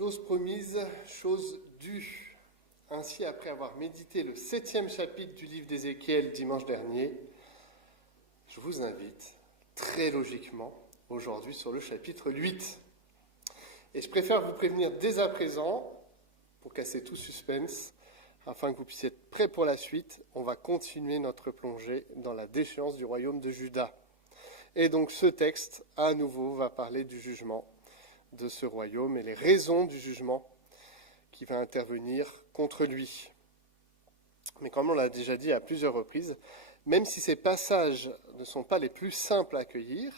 Chose promise, chose due. Ainsi, après avoir médité le 7e chapitre du livre d'Ézéchiel dimanche dernier, je vous invite, très logiquement, aujourd'hui sur le chapitre 8. Et je préfère vous prévenir dès à présent, pour casser tout suspense, afin que vous puissiez être prêts pour la suite. On va continuer notre plongée dans la déchéance du royaume de Juda. Et donc ce texte, à nouveau, va parler du jugement de ce royaume et les raisons du jugement qui va intervenir contre lui. Mais comme on l'a déjà dit à plusieurs reprises, même si ces passages ne sont pas les plus simples à accueillir,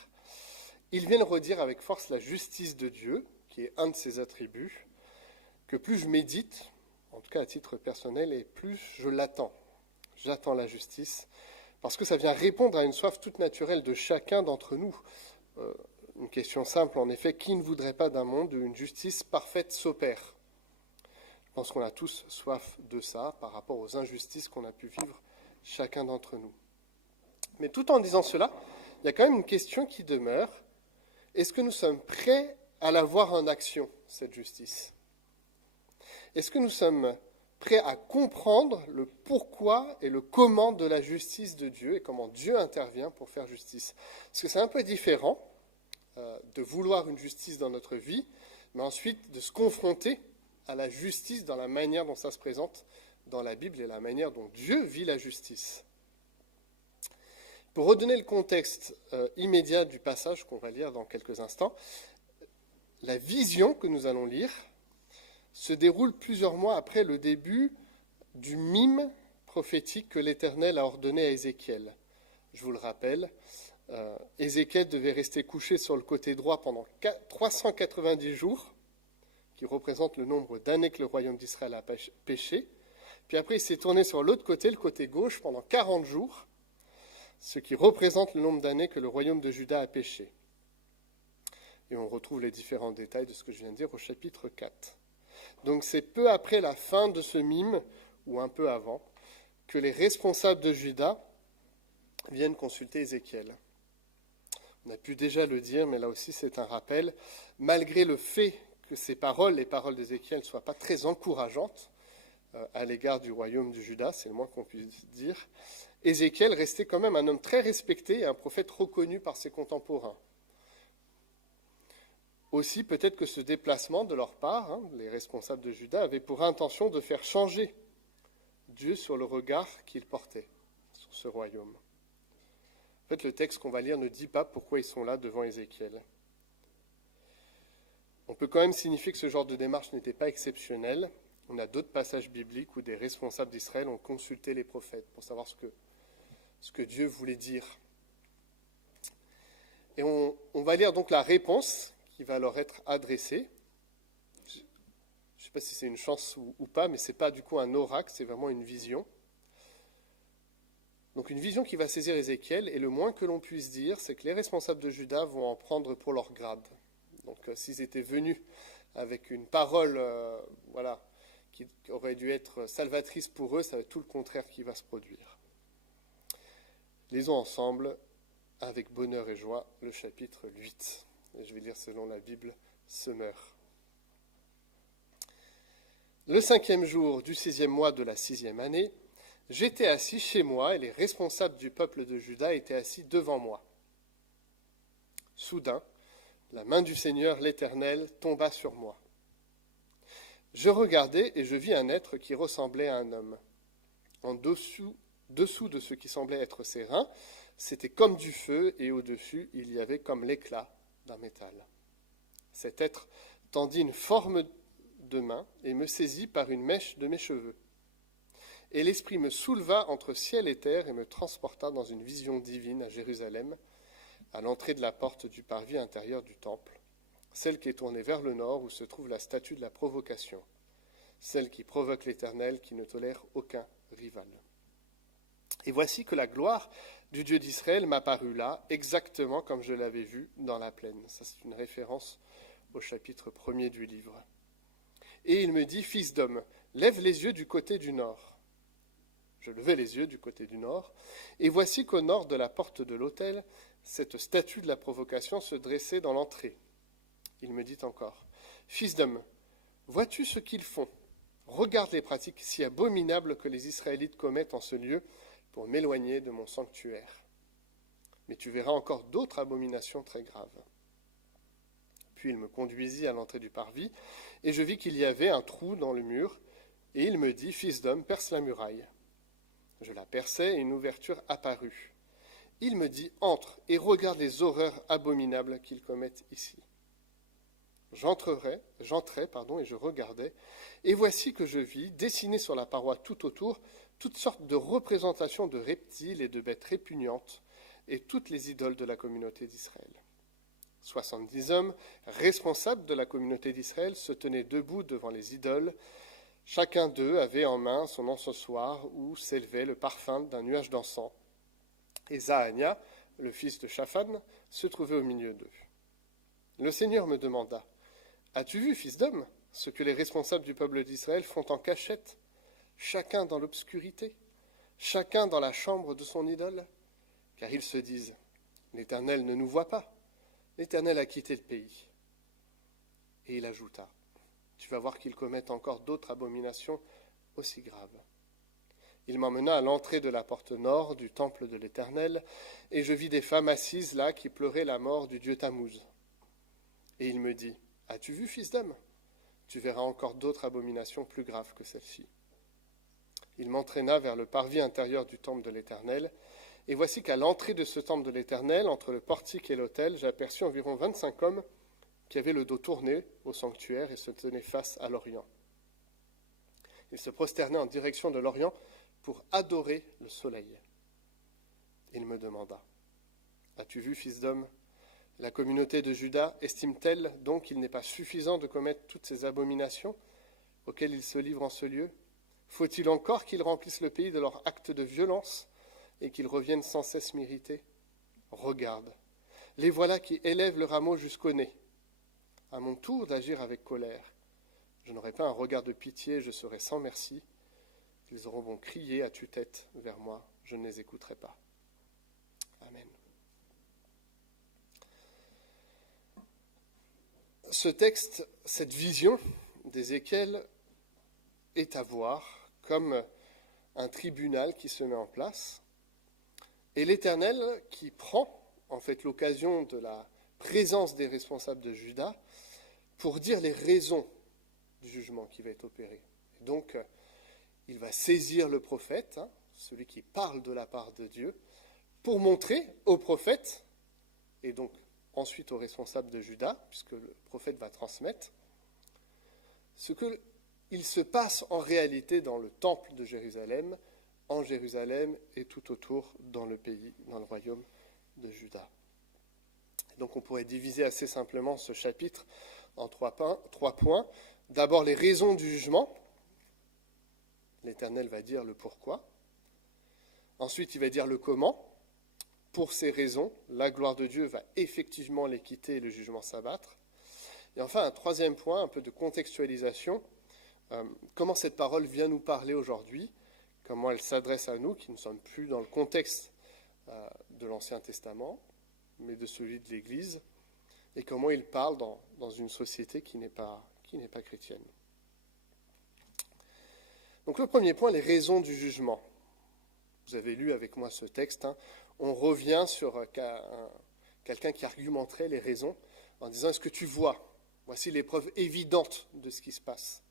ils viennent redire avec force la justice de Dieu, qui est un de ses attributs, que plus je médite, en tout cas à titre personnel, et plus je l'attends. J'attends la justice, parce que ça vient répondre à une soif toute naturelle de chacun d'entre nous. Une question simple, en effet, qui ne voudrait pas d'un monde où une justice parfaite s'opère ? Je pense qu'on a tous soif de ça par rapport aux injustices qu'on a pu vivre chacun d'entre nous. Mais tout en disant cela, il y a quand même une question qui demeure. Est-ce que nous sommes prêts à la voir en action, cette justice ? Est-ce que nous sommes prêts à comprendre le pourquoi et le comment de la justice de Dieu et comment Dieu intervient pour faire justice ? Parce que c'est un peu différent de vouloir une justice dans notre vie, mais ensuite de se confronter à la justice dans la manière dont ça se présente dans la Bible et la manière dont Dieu vit la justice. Pour redonner le contexte immédiat du passage qu'on va lire dans quelques instants, la vision que nous allons lire se déroule plusieurs mois après le début du mime prophétique que l'Éternel a ordonné à Ézéchiel. Je vous le rappelle, Ézéchiel devait rester couché sur le côté droit pendant 390 jours, qui représente le nombre d'années que le royaume d'Israël a péché. Puis après, il s'est tourné sur l'autre côté, le côté gauche, pendant 40 jours, ce qui représente le nombre d'années que le royaume de Juda a péché. Et on retrouve les différents détails de ce que je viens de dire au chapitre 4. Donc c'est peu après la fin de ce mime, ou un peu avant, que les responsables de Juda viennent consulter Ézéchiel. On a pu déjà le dire, mais là aussi c'est un rappel. Malgré le fait que ces paroles, les paroles d'Ézéchiel, ne soient pas très encourageantes à l'égard du royaume de Juda, c'est le moins qu'on puisse dire, Ézéchiel restait quand même un homme très respecté et un prophète reconnu par ses contemporains. Aussi, peut-être que ce déplacement de leur part, les responsables de Juda, avait pour intention de faire changer Dieu sur le regard qu'il portait sur ce royaume. En fait, le texte qu'on va lire ne dit pas pourquoi ils sont là devant Ézéchiel. On peut quand même signifier que ce genre de démarche n'était pas exceptionnel. On a d'autres passages bibliques où des responsables d'Israël ont consulté les prophètes pour savoir ce que Dieu voulait dire. Et on va lire donc la réponse qui va leur être adressée. Je ne sais pas si c'est une chance ou pas, mais ce n'est pas du coup un oracle, c'est vraiment une vision. Donc une vision qui va saisir Ézéchiel, et le moins que l'on puisse dire, c'est que les responsables de Juda vont en prendre pour leur grade. Donc s'ils étaient venus avec une parole qui aurait dû être salvatrice pour eux, ça va être tout le contraire qui va se produire. Lisons ensemble, avec bonheur et joie, le chapitre 8. Et je vais lire selon la Bible Semeur. Le 5e jour du 6e mois de la 6e année, j'étais assis chez moi et les responsables du peuple de Juda étaient assis devant moi. Soudain, la main du Seigneur, l'Éternel, tomba sur moi. Je regardai et je vis un être qui ressemblait à un homme. En dessous de ce qui semblait être ses reins, c'était comme du feu et au-dessus, il y avait comme l'éclat d'un métal. Cet être tendit une forme de main et me saisit par une mèche de mes cheveux. Et l'Esprit me souleva entre ciel et terre et me transporta dans une vision divine à Jérusalem, à l'entrée de la porte du parvis intérieur du temple, celle qui est tournée vers le nord où se trouve la statue de la provocation, celle qui provoque l'Éternel qui ne tolère aucun rival. Et voici que la gloire du Dieu d'Israël m'apparut là, exactement comme je l'avais vu dans la plaine. Ça, c'est une référence au chapitre 1er du livre. Et il me dit, fils d'homme, lève les yeux du côté du nord. Je levai les yeux du côté du nord, et voici qu'au nord de la porte de l'autel, cette statue de la provocation se dressait dans l'entrée. Il me dit encore, fils d'homme, vois-tu ce qu'ils font? Regarde les pratiques si abominables que les Israélites commettent en ce lieu pour m'éloigner de mon sanctuaire. Mais tu verras encore d'autres abominations très graves. Puis il me conduisit à l'entrée du parvis, et je vis qu'il y avait un trou dans le mur, et il me dit, fils d'homme, perce la muraille. Je la perçai, et une ouverture apparut. Il me dit, entre et regarde les horreurs abominables qu'ils commettent ici. J'entrai, et je regardai, et voici que je vis, dessinées sur la paroi tout autour, toutes sortes de représentations de reptiles et de bêtes répugnantes, et toutes les idoles de la communauté d'Israël. 70 hommes, responsables de la communauté d'Israël, se tenaient debout devant les idoles. Chacun d'eux avait en main son encensoir où s'élevait le parfum d'un nuage d'encens. Et Zahania, le fils de Shaphan, se trouvait au milieu d'eux. Le Seigneur me demanda, « As-tu vu, fils d'homme, ce que les responsables du peuple d'Israël font en cachette, chacun dans l'obscurité, chacun dans la chambre de son idole ? Car ils se disent, l'Éternel ne nous voit pas, l'Éternel a quitté le pays. » Et il ajouta, « Tu vas voir qu'ils commettent encore d'autres abominations aussi graves. » Il m'emmena à l'entrée de la porte nord du temple de l'Éternel, et je vis des femmes assises là qui pleuraient la mort du dieu Tammuz. Et il me dit, « As-tu vu, fils d'homme ? Tu verras encore d'autres abominations plus graves que celle-ci. » Il m'entraîna vers le parvis intérieur du temple de l'Éternel, et voici qu'à l'entrée de ce temple de l'Éternel, entre le portique et l'autel, j'aperçus environ 25 hommes qui avaient le dos tourné au sanctuaire et se tenaient face à l'Orient. Ils se prosternaient en direction de l'Orient pour adorer le soleil. Il me demanda, « As-tu vu, fils d'homme, la communauté de Juda estime-t-elle donc qu'il n'est pas suffisant de commettre toutes ces abominations auxquelles ils se livrent en ce lieu ? Faut-il encore qu'ils remplissent le pays de leurs actes de violence et qu'ils reviennent sans cesse m'irriter ? Regarde, les voilà qui élèvent le rameau jusqu'au nez. À mon tour d'agir avec colère. Je n'aurai pas un regard de pitié, je serai sans merci. Ils auront bon crier à tue-tête vers moi, je ne les écouterai pas. » Amen. Ce texte, cette vision d'Ézéchiel est à voir comme un tribunal qui se met en place, et l'Éternel qui prend en fait l'occasion de la présence des responsables de Juda pour dire les raisons du jugement qui va être opéré. Et donc, il va saisir le prophète, celui qui parle de la part de Dieu, pour montrer au prophète, et donc ensuite aux responsables de Juda, puisque le prophète va transmettre, ce qu'il se passe en réalité dans le temple de Jérusalem, en Jérusalem et tout autour dans le pays, dans le royaume de Juda. Donc on pourrait diviser assez simplement ce chapitre en trois points. D'abord les raisons du jugement. L'Éternel va dire le pourquoi. Ensuite il va dire le comment. Pour ces raisons, la gloire de Dieu va effectivement les quitter et le jugement s'abattre. Et enfin un troisième point, un peu de contextualisation. Comment cette parole vient nous parler aujourd'hui, comment elle s'adresse à nous, qui ne sommes plus dans le contexte de l'Ancien Testament, mais de celui de l'Église, et comment il parle dans une société qui n'est pas chrétienne. Donc le premier point, les raisons du jugement. Vous avez lu avec moi ce texte, on revient sur quelqu'un qui argumenterait les raisons en disant « Est-ce que tu vois ? Voici les preuves évidentes de ce qui se passe. »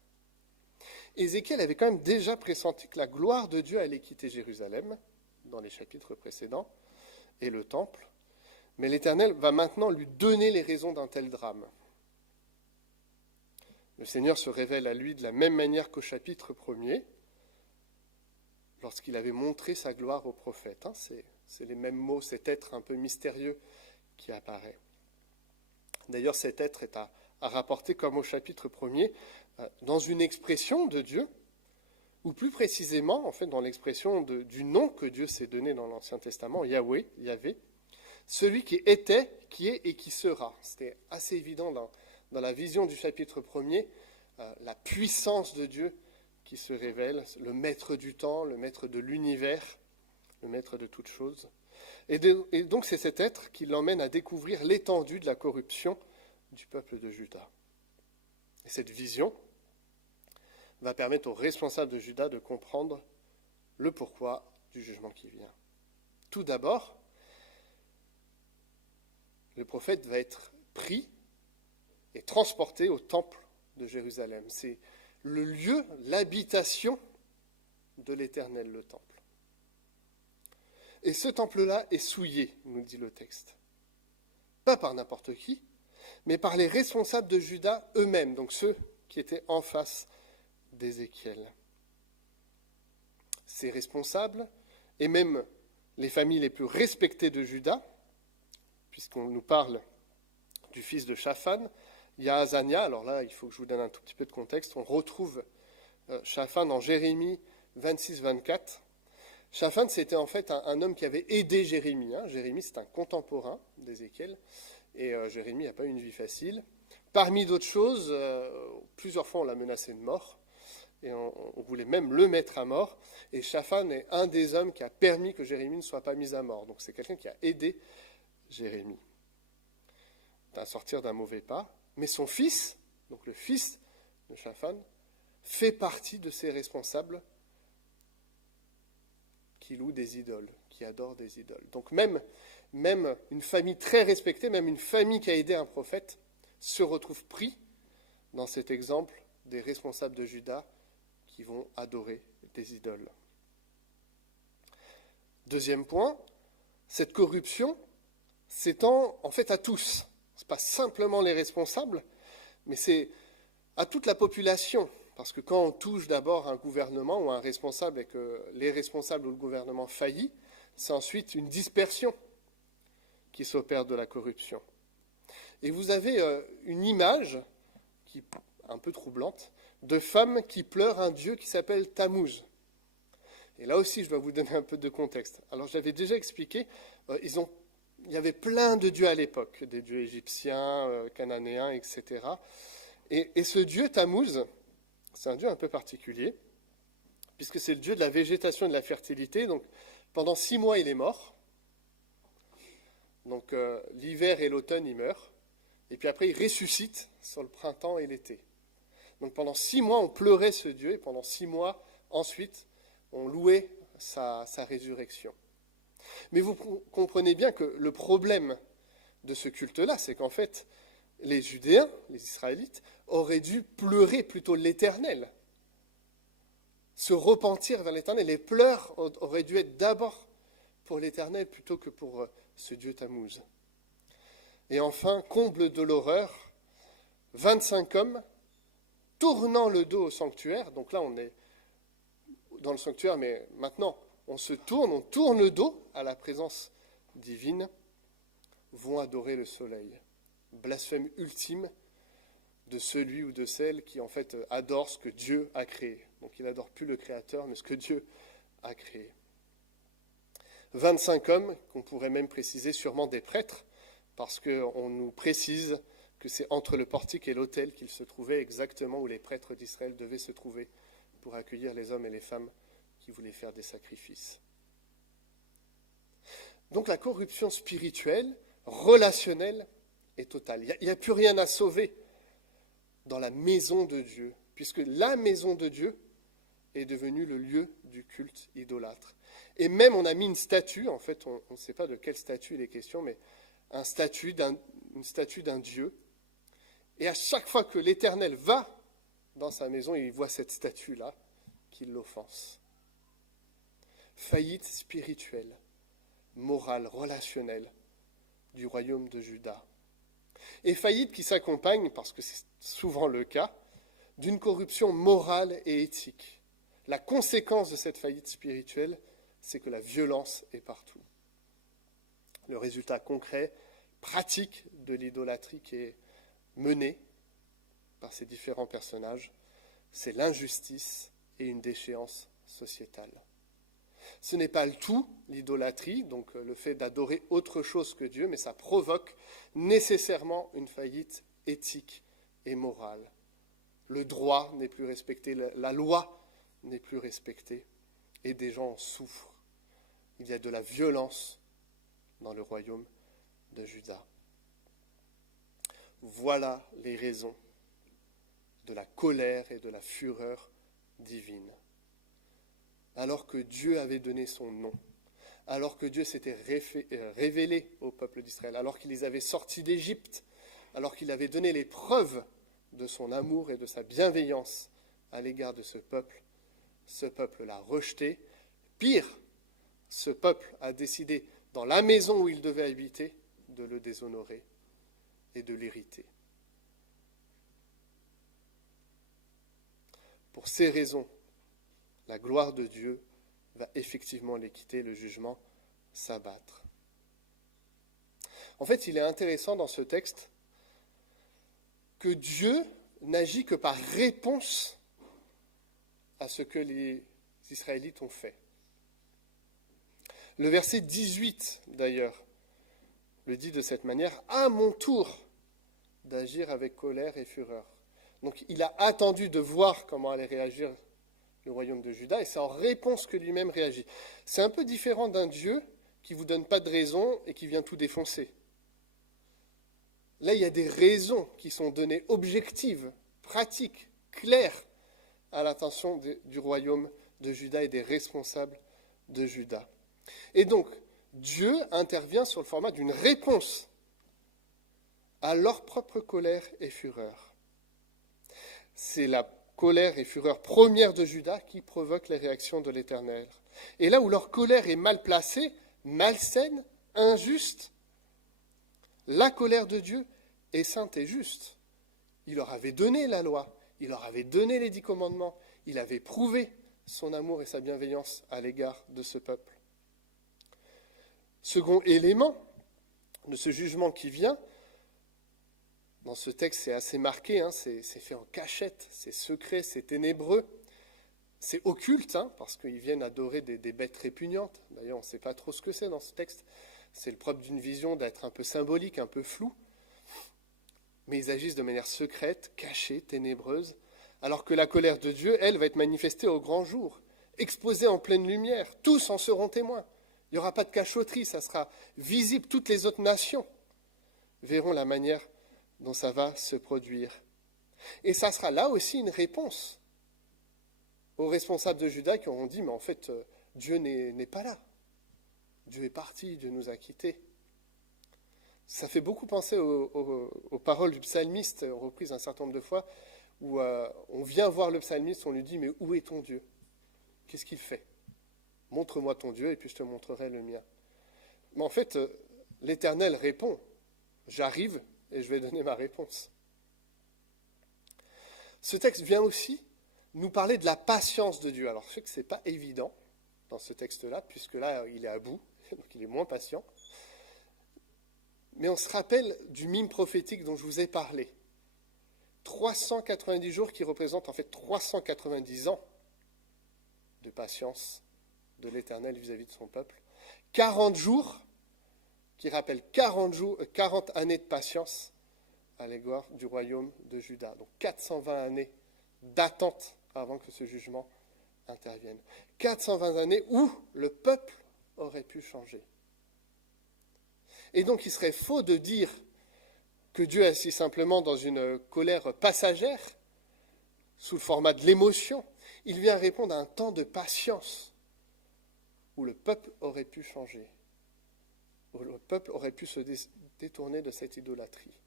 Ézéchiel avait quand même déjà pressenti que la gloire de Dieu allait quitter Jérusalem, dans les chapitres précédents, et le temple, mais l'Éternel va maintenant lui donner les raisons d'un tel drame. Le Seigneur se révèle à lui de la même manière qu'au chapitre 1er, lorsqu'il avait montré sa gloire au prophète. C'est les mêmes mots, cet être un peu mystérieux qui apparaît. D'ailleurs, cet être est à rapporter, comme au chapitre 1er, dans une expression de Dieu, ou plus précisément, en fait, dans l'expression du nom que Dieu s'est donné dans l'Ancien Testament, Yahweh, celui qui était, qui est et qui sera. C'était assez évident dans la vision du chapitre 1er, la puissance de Dieu qui se révèle, le maître du temps, le maître de l'univers, le maître de toutes choses. Et donc c'est cet être qui l'emmène à découvrir l'étendue de la corruption du peuple de Juda. Et cette vision, va permettre aux responsables de Juda de comprendre le pourquoi du jugement qui vient. Tout d'abord, le prophète va être pris et transporté au temple de Jérusalem. C'est le lieu, l'habitation de l'Éternel, le temple. Et ce temple-là est souillé, nous dit le texte. Pas par n'importe qui, mais par les responsables de Juda eux-mêmes, donc ceux qui étaient en face d'Ézéchiel. Ces responsables, et même les familles les plus respectées de Juda, puisqu'on nous parle du fils de Shaphan, il y a Azania. Alors là, il faut que je vous donne un tout petit peu de contexte. On retrouve Shaphan en Jérémie 26-24. Shaphan, c'était en fait un homme qui avait aidé Jérémie. Jérémie, c'est un contemporain d'Ézéchiel, et Jérémie n'a pas eu une vie facile. Parmi d'autres choses, plusieurs fois on l'a menacé de mort, et on voulait même le mettre à mort, et Shaphan est un des hommes qui a permis que Jérémie ne soit pas mis à mort. Donc c'est quelqu'un qui a aidé Jérémie à sortir d'un mauvais pas, mais son fils, donc le fils de Shaphan, fait partie de ces responsables qui louent des idoles, qui adorent des idoles. Donc même une famille très respectée, même une famille qui a aidé un prophète, se retrouve pris dans cet exemple des responsables de Juda qui vont adorer des idoles. Deuxième point, cette corruption s'étend en fait à tous. Ce n'est pas simplement les responsables, mais c'est à toute la population. Parce que quand on touche d'abord un gouvernement ou un responsable et que les responsables ou le gouvernement faillit, c'est ensuite une dispersion qui s'opère de la corruption. Et vous avez une image, qui est un peu troublante, de femmes qui pleurent un dieu qui s'appelle Tammuz. Et là aussi, je dois vous donner un peu de contexte. Alors, j'avais déjà expliqué, il y avait plein de dieux à l'époque, des dieux égyptiens, cananéens, etc. Et ce dieu Tammuz, c'est un dieu un peu particulier, puisque c'est le dieu de la végétation et de la fertilité. Donc, pendant 6 mois, il est mort. Donc, l'hiver et l'automne, il meurt. Et puis après, il ressuscite sur le printemps et l'été. Donc, pendant 6 mois, on pleurait ce dieu, et pendant 6 mois, ensuite, on louait sa résurrection. Mais vous comprenez bien que le problème de ce culte-là, c'est qu'en fait, les Judéens, les Israélites, auraient dû pleurer plutôt l'Éternel, se repentir vers l'Éternel. Les pleurs auraient dû être d'abord pour l'Éternel plutôt que pour ce Dieu Tammuz. Et enfin, comble de l'horreur, 25 hommes tournant le dos au sanctuaire. Donc là, on est dans le sanctuaire, mais maintenant, on tourne le dos à la présence divine, vont adorer le soleil. Blasphème ultime de celui ou de celle qui en fait adore ce que Dieu a créé. Donc il n'adore plus le Créateur, mais ce que Dieu a créé. 25 hommes, qu'on pourrait même préciser sûrement des prêtres, parce qu'on nous précise que c'est entre le portique et l'autel qu'ils se trouvaient, exactement où les prêtres d'Israël devaient se trouver pour accueillir les hommes et les femmes qui voulaient faire des sacrifices. Donc la corruption spirituelle, relationnelle, est totale. Il n'y a plus rien à sauver dans la maison de Dieu, puisque la maison de Dieu est devenue le lieu du culte idolâtre. Et même on a mis une statue, en fait on ne sait pas de quelle statue il est question, mais une statue d'un Dieu. Et à chaque fois que l'Éternel va dans sa maison, il voit cette statue-là qui l'offense. Faillite spirituelle, morale, relationnelle du royaume de Juda. Et faillite qui s'accompagne, parce que c'est souvent le cas, d'une corruption morale et éthique. La conséquence de cette faillite spirituelle, c'est que la violence est partout. Le résultat concret, pratique de l'idolâtrie qui est menée par ces différents personnages, c'est l'injustice et une déchéance sociétale. Ce n'est pas le tout, l'idolâtrie, donc le fait d'adorer autre chose que Dieu, mais ça provoque nécessairement une faillite éthique et morale. Le droit n'est plus respecté, la loi n'est plus respectée, et des gens en souffrent. Il y a de la violence dans le royaume de Juda. Voilà les raisons de la colère et de la fureur divine. Alors que Dieu avait donné son nom, alors que Dieu s'était révélé au peuple d'Israël, alors qu'il les avait sortis d'Égypte, alors qu'il avait donné les preuves de son amour et de sa bienveillance à l'égard de ce peuple l'a rejeté. Pire, ce peuple a décidé, dans la maison où il devait habiter, de le déshonorer et de l'irriter. Pour ces raisons, la gloire de Dieu va effectivement les quitter, le jugement s'abattre. En fait, il est intéressant dans ce texte que Dieu n'agit que par réponse à ce que les Israélites ont fait. Le verset 18, d'ailleurs, le dit de cette manière, « À mon tour d'agir avec colère et fureur. » Donc il a attendu de voir comment allait réagir le royaume de Juda, et c'est en réponse que lui-même réagit. C'est un peu différent d'un Dieu qui ne vous donne pas de raison et qui vient tout défoncer. Là, il y a des raisons qui sont données objectives, pratiques, claires, à l'attention du royaume de Juda et des responsables de Juda. Et donc, Dieu intervient sur le format d'une réponse à leur propre colère et fureur. C'est la colère et fureur première de Juda qui provoque les réactions de l'Éternel. Et là où leur colère est mal placée, malsaine, injuste, la colère de Dieu est sainte et juste. Il leur avait donné la loi, il leur avait donné les 10 commandements, il avait prouvé son amour et sa bienveillance à l'égard de ce peuple. Second élément de ce jugement qui vient, dans ce texte c'est assez marqué, c'est fait en cachette, c'est secret, c'est ténébreux, c'est occulte, parce qu'ils viennent adorer des bêtes répugnantes. D'ailleurs, on ne sait pas trop ce que c'est dans ce texte. C'est le propre d'une vision d'être un peu symbolique, un peu floue. Mais ils agissent de manière secrète, cachée, ténébreuse, alors que la colère de Dieu, elle, va être manifestée au grand jour, exposée en pleine lumière. Tous en seront témoins. Il n'y aura pas de cachotterie, ça sera visible. Toutes les autres nations verront la manière dont ça va se produire. Et ça sera là aussi une réponse aux responsables de Juda qui auront dit, mais en fait, Dieu n'est pas là. Dieu est parti, Dieu nous a quittés. Ça fait beaucoup penser aux paroles du psalmiste, reprises un certain nombre de fois, où on vient voir le psalmiste, on lui dit, mais où est ton Dieu? Qu'est-ce qu'il fait? Montre-moi ton Dieu et puis je te montrerai le mien. Mais en fait, l'Éternel répond, j'arrive et je vais donner ma réponse. Ce texte vient aussi nous parler de la patience de Dieu. Alors je sais que ce n'est pas évident dans ce texte-là, puisque là il est à bout, donc il est moins patient. Mais on se rappelle du mime prophétique dont je vous ai parlé. 390 jours qui représentent en fait 390 ans de patience de l'Éternel vis-à-vis de son peuple. 40 jours qui rappellent 40 années de patience à l'égard du royaume de Juda. Donc 420 années d'attente avant que ce jugement intervienne. 420 années où le peuple aurait pu changer. Et donc il serait faux de dire que Dieu agit simplement dans une colère passagère, sous le format de l'émotion. Il vient répondre à un temps de patience où le peuple aurait pu changer, où le peuple aurait pu se détourner de cette idolâtrie.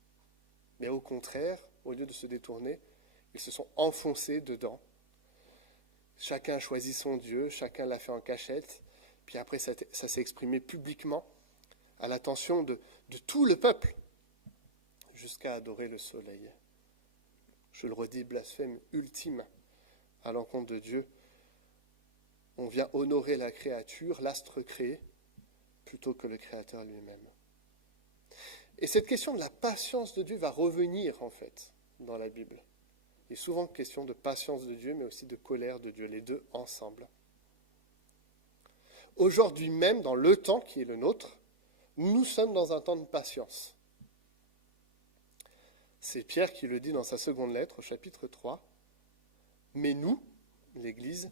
Mais au contraire, au lieu de se détourner, ils se sont enfoncés dedans. Chacun a choisi son Dieu, chacun l'a fait en cachette, puis après ça s'est exprimé publiquement à l'attention de tout le peuple, jusqu'à adorer le soleil. Je le redis, blasphème ultime à l'encontre de Dieu. On vient honorer la créature, l'astre créé, plutôt que le Créateur lui-même. Et cette question de la patience de Dieu va revenir, en fait, dans la Bible. Il est souvent question de patience de Dieu, mais aussi de colère de Dieu, les deux ensemble. Aujourd'hui même, dans le temps qui est le nôtre, nous sommes dans un temps de patience. C'est Pierre qui le dit dans sa seconde lettre, au chapitre 3. Mais nous, l'Église,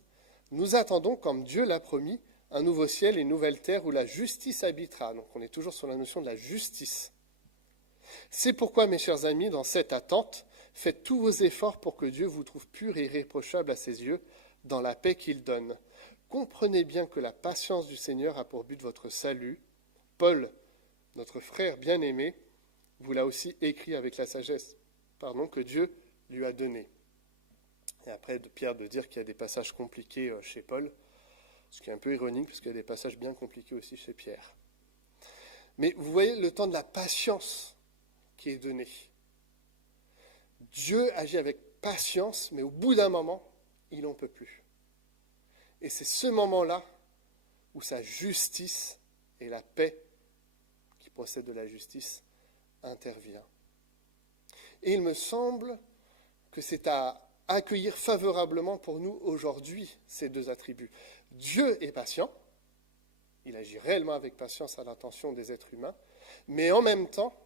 nous attendons, comme Dieu l'a promis, un nouveau ciel et une nouvelle terre où la justice habitera. Donc on est toujours sur la notion de la justice. C'est pourquoi, mes chers amis, dans cette attente, Faites tous vos efforts pour que Dieu vous trouve pur et irréprochable à ses yeux, dans la paix qu'il donne. Comprenez bien que la patience du Seigneur a pour but votre salut. Paul, notre frère bien-aimé, vous l'a aussi écrit avec la sagesse que Dieu lui a donnée. Et après, Pierre de dire qu'il y a des passages compliqués chez Paul, ce qui est un peu ironique, parce qu'il y a des passages bien compliqués aussi chez Pierre. Mais vous voyez le temps de la patience qui est donné. Dieu agit avec patience, mais au bout d'un moment, il n'en peut plus. Et c'est ce moment-là où sa justice et la paix qui procède de la justice intervient. Et il me semble que c'est à accueillir favorablement pour nous aujourd'hui ces deux attributs. Dieu est patient, il agit réellement avec patience à l'intention des êtres humains, mais en même temps,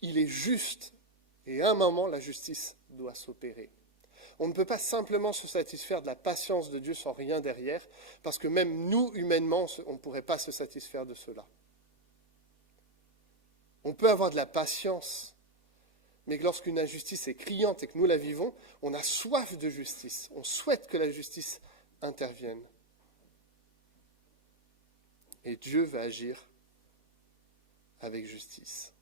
il est juste, et à un moment, la justice doit s'opérer. On ne peut pas simplement se satisfaire de la patience de Dieu sans rien derrière, parce que même nous, humainement, on ne pourrait pas se satisfaire de cela. On peut avoir de la patience, mais lorsqu'une injustice est criante et que nous la vivons, on a soif de justice. On souhaite que la justice intervienne. Et Dieu va agir avec justice.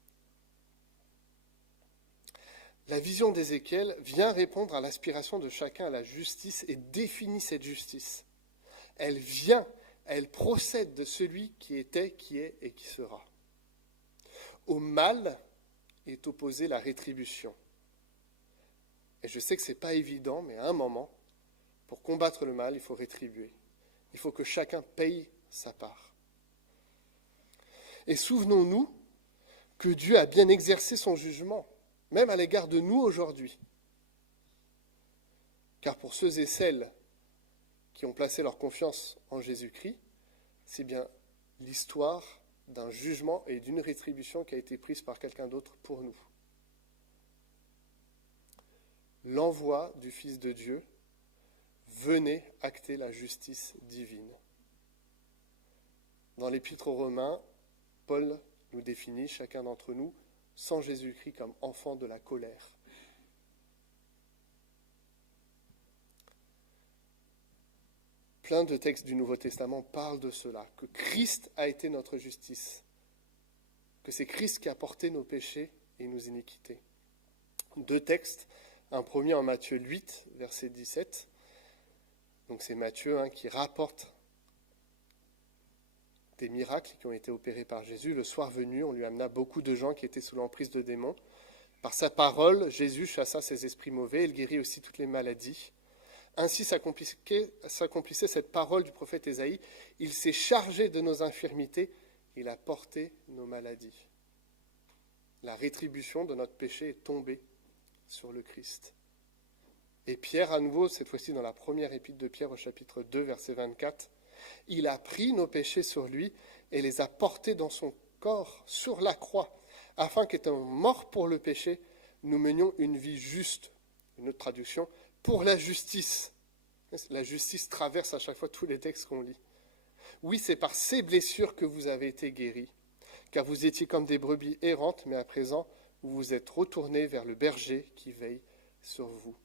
La vision d'Ézéchiel vient répondre à l'aspiration de chacun à la justice et définit cette justice. Elle procède de celui qui était, qui est et qui sera. Au mal est opposée la rétribution. Et je sais que ce n'est pas évident, mais à un moment, pour combattre le mal, il faut rétribuer. Il faut que chacun paye sa part. Et souvenons-nous que Dieu a bien exercé son jugement, même à l'égard de nous aujourd'hui. Car pour ceux et celles qui ont placé leur confiance en Jésus-Christ, c'est bien l'histoire d'un jugement et d'une rétribution qui a été prise par quelqu'un d'autre pour nous. L'envoi du Fils de Dieu venait acter la justice divine. Dans l'Épître aux Romains, Paul nous définit, chacun d'entre nous, sans Jésus-Christ comme enfant de la colère. Plein de textes du Nouveau Testament parlent de cela, que Christ a été notre justice, que c'est Christ qui a porté nos péchés et nos iniquités. Deux textes, un premier en Matthieu 8, verset 17, donc c'est Matthieu qui rapporte des miracles qui ont été opérés par Jésus. Le soir venu, on lui amena beaucoup de gens qui étaient sous l'emprise de démons. Par sa parole, Jésus chassa ces esprits mauvais, il guérit aussi toutes les maladies. Ainsi s'accomplissait cette parole du prophète Ésaïe. Il s'est chargé de nos infirmités, il a porté nos maladies. La rétribution de notre péché est tombée sur le Christ. Et Pierre, à nouveau, cette fois-ci dans la première épître de Pierre au chapitre 2, verset 24, il a pris nos péchés sur lui et les a portés dans son corps sur la croix, afin qu'étant morts pour le péché, nous menions une vie juste. Une autre traduction, pour la justice. La justice traverse à chaque fois tous les textes qu'on lit. Oui, c'est par ces blessures que vous avez été guéris, car vous étiez comme des brebis errantes, mais à présent, vous vous êtes retournés vers le berger qui veille sur vous.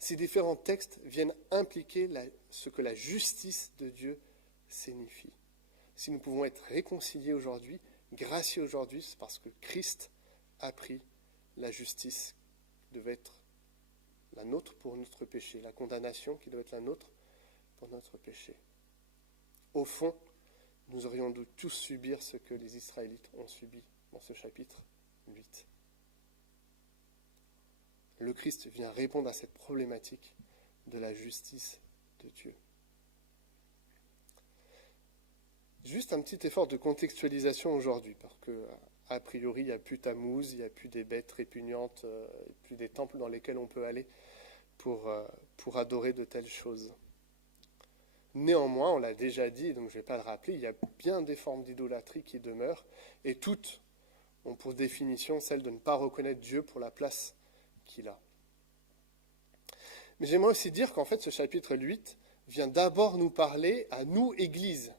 Ces différents textes viennent impliquer ce que la justice de Dieu signifie. Si nous pouvons être réconciliés aujourd'hui, graciés aujourd'hui, c'est parce que Christ a pris la justice qui devait être la nôtre pour notre péché, la condamnation qui doit être la nôtre pour notre péché. Au fond, nous aurions dû tous subir ce que les Israélites ont subi dans ce chapitre 8. Le Christ vient répondre à cette problématique de la justice de Dieu. Juste un petit effort de contextualisation aujourd'hui, parce que a priori, il n'y a plus Tammuz, il n'y a plus des bêtes répugnantes, plus des temples dans lesquels on peut aller pour adorer de telles choses. Néanmoins, on l'a déjà dit, donc je ne vais pas le rappeler, il y a bien des formes d'idolâtrie qui demeurent, et toutes ont pour définition celle de ne pas reconnaître Dieu pour la place qu'il a. Mais j'aimerais aussi dire qu'en fait, ce chapitre 8 vient d'abord nous parler à nous, Église.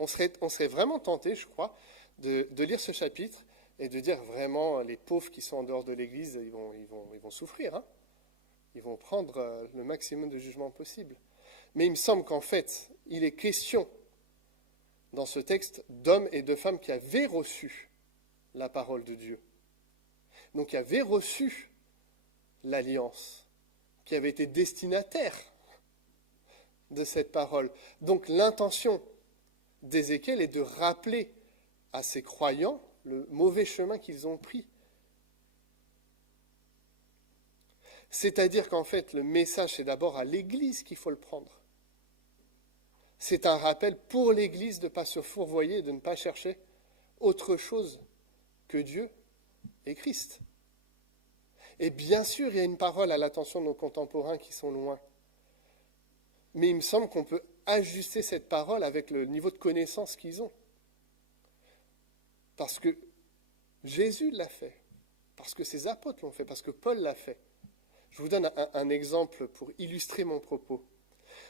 On serait vraiment tenté, je crois, de lire ce chapitre et de dire vraiment, les pauvres qui sont en dehors de l'Église, ils vont souffrir, hein. Ils vont prendre le maximum de jugement possible. Mais il me semble qu'en fait, il est question dans ce texte d'hommes et de femmes qui avaient reçu la parole de Dieu. Donc qui avaient reçu l'alliance, qui avaient été destinataires de cette parole. Donc l'intention d'Ézéchiel est de rappeler à ces croyants le mauvais chemin qu'ils ont pris. C'est-à-dire qu'en fait, le message, c'est d'abord à l'Église qu'il faut le prendre. C'est un rappel pour l'Église de ne pas se fourvoyer, de ne pas chercher autre chose que Dieu et Christ. Et bien sûr, il y a une parole à l'attention de nos contemporains qui sont loin. Mais il me semble qu'on peut ajuster cette parole avec le niveau de connaissance qu'ils ont. Parce que Jésus l'a fait, parce que ses apôtres l'ont fait, parce que Paul l'a fait. Je vous donne un exemple pour illustrer mon propos.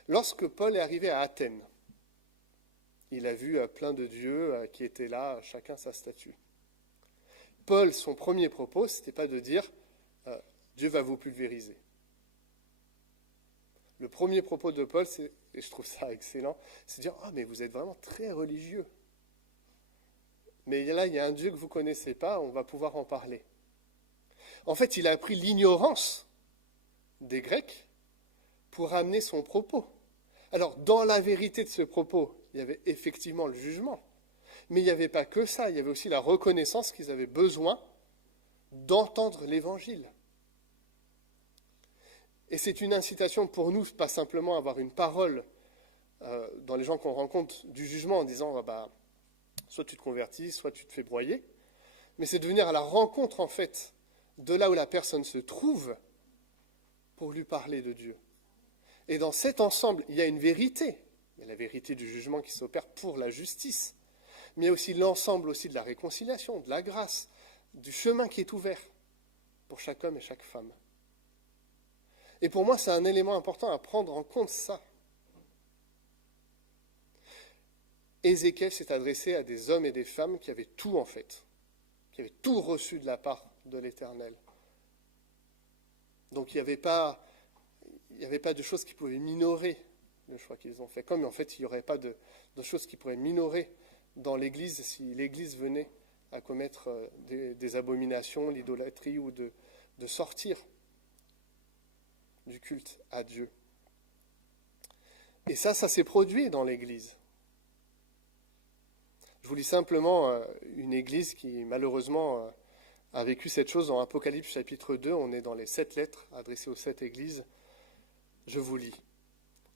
Lorsque Paul est arrivé à Athènes, il a vu plein de dieux qui étaient là, chacun sa statue. Paul, son premier propos, ce n'était pas de dire Dieu va vous pulvériser. Le premier propos de Paul, et je trouve ça excellent, c'est de dire mais vous êtes vraiment très religieux. Mais là, il y a un Dieu que vous ne connaissez pas, on va pouvoir en parler. En fait, il a pris l'ignorance des Grecs pour amener son propos. Alors, dans la vérité de ce propos, il y avait effectivement le jugement, mais il n'y avait pas que ça, il y avait aussi la reconnaissance qu'ils avaient besoin d'entendre l'Évangile. Et c'est une incitation pour nous, pas simplement avoir une parole dans les gens qu'on rencontre du jugement en disant soit tu te convertis, soit tu te fais broyer, mais c'est de venir à la rencontre en fait de là où la personne se trouve pour lui parler de Dieu. Et dans cet ensemble, il y a une vérité. Il y a la vérité du jugement qui s'opère pour la justice, mais il y a aussi l'ensemble aussi de la réconciliation, de la grâce, du chemin qui est ouvert pour chaque homme et chaque femme. Et pour moi, c'est un élément important à prendre en compte, ça. Ézéchiel s'est adressé à des hommes et des femmes qui avaient tout en fait, qui avaient tout reçu de la part de l'Éternel. Donc il n'y avait pas de choses qui pouvaient minorer le choix qu'ils ont fait, comme en fait il n'y aurait pas de choses qui pourraient minorer dans l'Église si l'Église venait à commettre des abominations, l'idolâtrie ou de sortir du culte à Dieu. Et ça s'est produit dans l'Église. Je vous lis simplement une Église qui malheureusement a vécu cette chose dans Apocalypse chapitre 2, on est dans les 7 lettres adressées aux 7 églises. Je vous lis.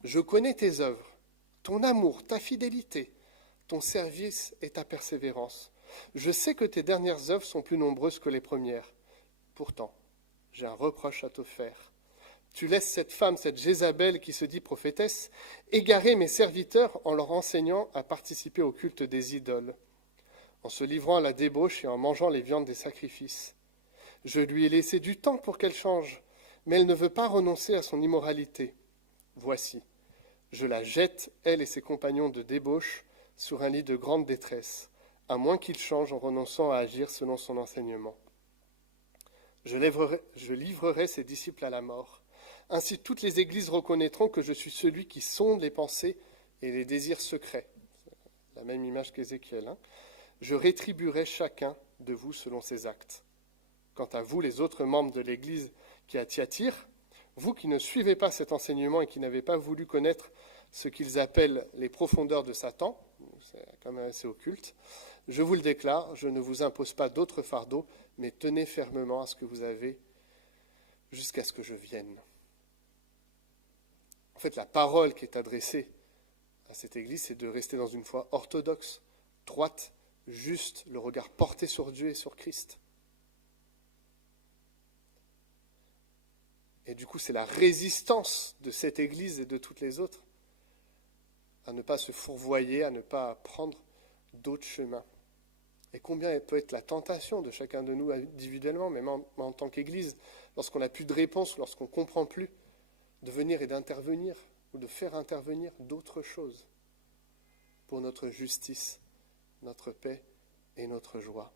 Je connais tes œuvres, ton amour, ta fidélité, ton service et ta persévérance. Je sais que tes dernières œuvres sont plus nombreuses que les premières. Pourtant, j'ai un reproche à te faire. Tu laisses cette femme, cette Jézabel qui se dit prophétesse, égarer mes serviteurs en leur enseignant à participer au culte des idoles, en se livrant à la débauche et en mangeant les viandes des sacrifices. Je lui ai laissé du temps pour qu'elle change, mais elle ne veut pas renoncer à son immoralité. Voici, je la jette, elle et ses compagnons de débauche, sur un lit de grande détresse, à moins qu'ils changent en renonçant à agir selon son enseignement. Je livrerai ses disciples à la mort. Ainsi toutes les églises reconnaîtront que je suis celui qui sonde les pensées et les désirs secrets. La même image qu'Ézéchiel. Je rétribuerai chacun de vous selon ses actes. Quant à vous, les autres membres de l'église qui à Thyatire, vous qui ne suivez pas cet enseignement et qui n'avez pas voulu connaître ce qu'ils appellent les profondeurs de Satan, c'est quand même assez occulte, je vous le déclare, je ne vous impose pas d'autres fardeaux, mais tenez fermement à ce que vous avez jusqu'à ce que je vienne. En fait, la parole qui est adressée à cette église, c'est de rester dans une foi orthodoxe, droite, juste, le regard porté sur Dieu et sur Christ. Et du coup, c'est la résistance de cette église et de toutes les autres à ne pas se fourvoyer, à ne pas prendre d'autres chemins. Et combien elle peut être la tentation de chacun de nous individuellement, même en tant qu'église, lorsqu'on n'a plus de réponse, lorsqu'on ne comprend plus, de venir et d'intervenir, ou de faire intervenir d'autres choses pour notre justice, notre paix et notre joie.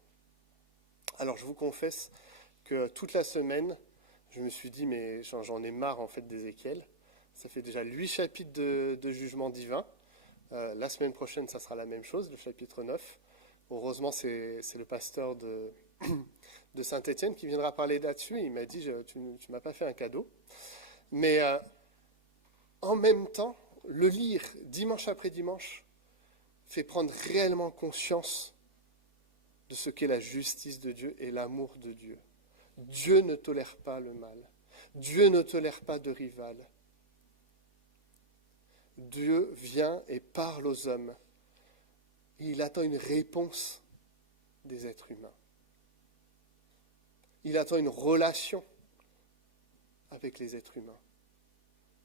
Alors je vous confesse que toute la semaine, je me suis dit, mais j'en ai marre en fait d'Ézéchiel. Ça fait déjà 8 chapitres de jugement divin. La semaine prochaine, ça sera la même chose, le chapitre 9. Heureusement, c'est le pasteur de Saint-Étienne qui viendra parler là-dessus. Il m'a dit, tu ne m'as pas fait un cadeau. Mais en même temps, le lire dimanche après dimanche fait prendre réellement conscience de ce qu'est la justice de Dieu et l'amour de Dieu. Dieu ne tolère pas le mal. Dieu ne tolère pas de rival. Dieu vient et parle aux hommes. Et il attend une réponse des êtres humains. Il attend une relation avec les êtres humains.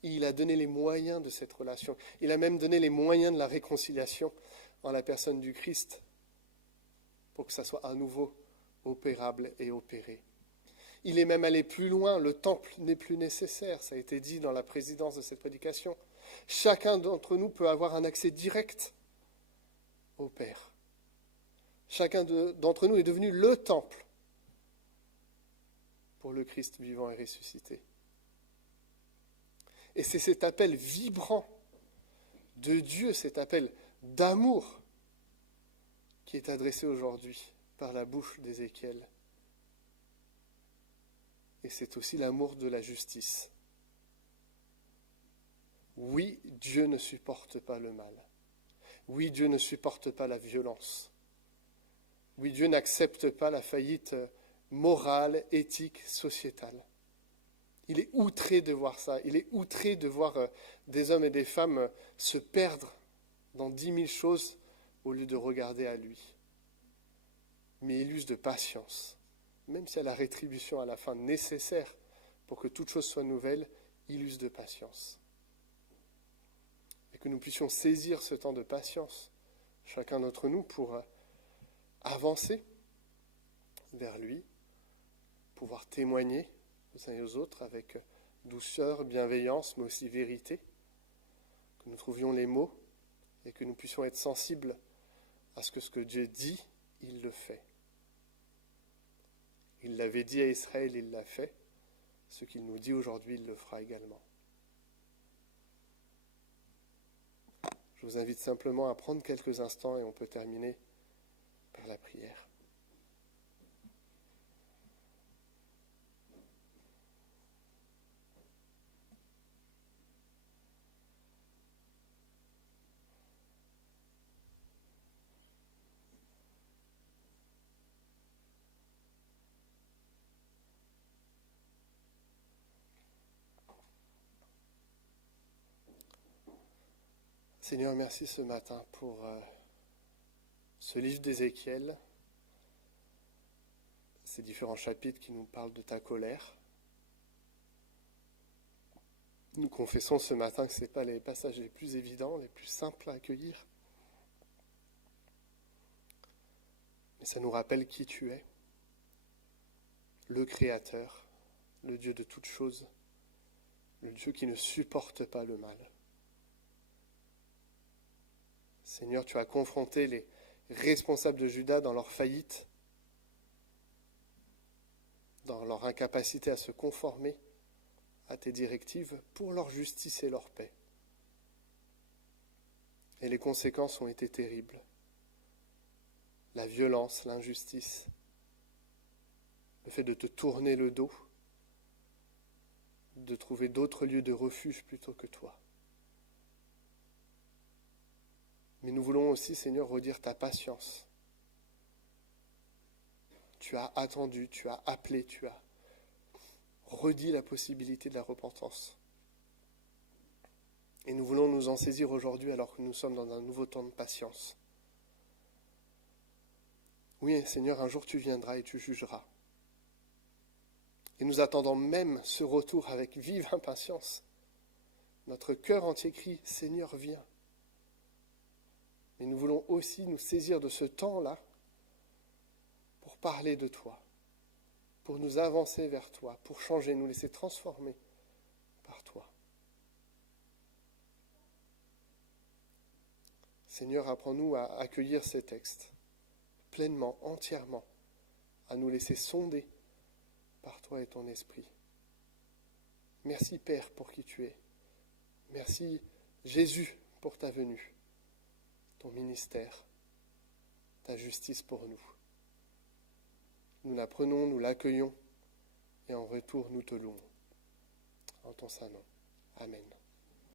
Et il a donné les moyens de cette relation. Il a même donné les moyens de la réconciliation en la personne du Christ pour que ça soit à nouveau opérable et opéré. Il est même allé plus loin. Le temple n'est plus nécessaire. Ça a été dit dans la présidence de cette prédication. Chacun d'entre nous peut avoir un accès direct au Père. Chacun d'entre nous est devenu le temple pour le Christ vivant et ressuscité. Et c'est cet appel vibrant de Dieu, cet appel d'amour qui est adressé aujourd'hui par la bouche d'Ézéchiel. Et c'est aussi l'amour de la justice. Oui, Dieu ne supporte pas le mal. Oui, Dieu ne supporte pas la violence. Oui, Dieu n'accepte pas la faillite morale, éthique, sociétale. Il est outré de voir ça. Il est outré de voir des hommes et des femmes se perdre dans 10 000 choses au lieu de regarder à lui. Mais il use de patience. Même s'il y a la rétribution à la fin nécessaire pour que toute chose soit nouvelle, il use de patience. Et que nous puissions saisir ce temps de patience, chacun d'entre nous, pour avancer vers lui, pouvoir témoigner aux uns et aux autres avec douceur, bienveillance, mais aussi vérité, que nous trouvions les mots et que nous puissions être sensibles à ce que Dieu dit, il le fait. Il l'avait dit à Israël, il l'a fait. Ce qu'il nous dit aujourd'hui, il le fera également. Je vous invite simplement à prendre quelques instants et on peut terminer par la prière. Seigneur, merci ce matin pour ce livre d'Ézéchiel, ces différents chapitres qui nous parlent de ta colère. Nous confessons ce matin que ce n'est pas les passages les plus évidents, les plus simples à accueillir. Mais ça nous rappelle qui tu es, le Créateur, le Dieu de toutes choses, le Dieu qui ne supporte pas le mal. Seigneur, tu as confronté les responsables de Juda dans leur faillite, dans leur incapacité à se conformer à tes directives pour leur justice et leur paix. Et les conséquences ont été terribles. La violence, l'injustice, le fait de te tourner le dos, de trouver d'autres lieux de refuge plutôt que toi. Mais nous voulons aussi, Seigneur, redire ta patience. Tu as attendu, tu as appelé, tu as redit la possibilité de la repentance. Et nous voulons nous en saisir aujourd'hui alors que nous sommes dans un nouveau temps de patience. Oui, Seigneur, un jour tu viendras et tu jugeras. Et nous attendons même ce retour avec vive impatience. Notre cœur entier crie, Seigneur, viens. Mais nous voulons aussi nous saisir de ce temps-là pour parler de toi, pour nous avancer vers toi, pour changer, nous laisser transformer par toi. Seigneur, apprends-nous à accueillir ces textes pleinement, entièrement, à nous laisser sonder par toi et ton esprit. Merci Père pour qui tu es. Merci Jésus pour ta venue, ton ministère, ta justice pour nous. Nous la prenons, nous l'accueillons et en retour nous te louons. En ton saint nom. Amen.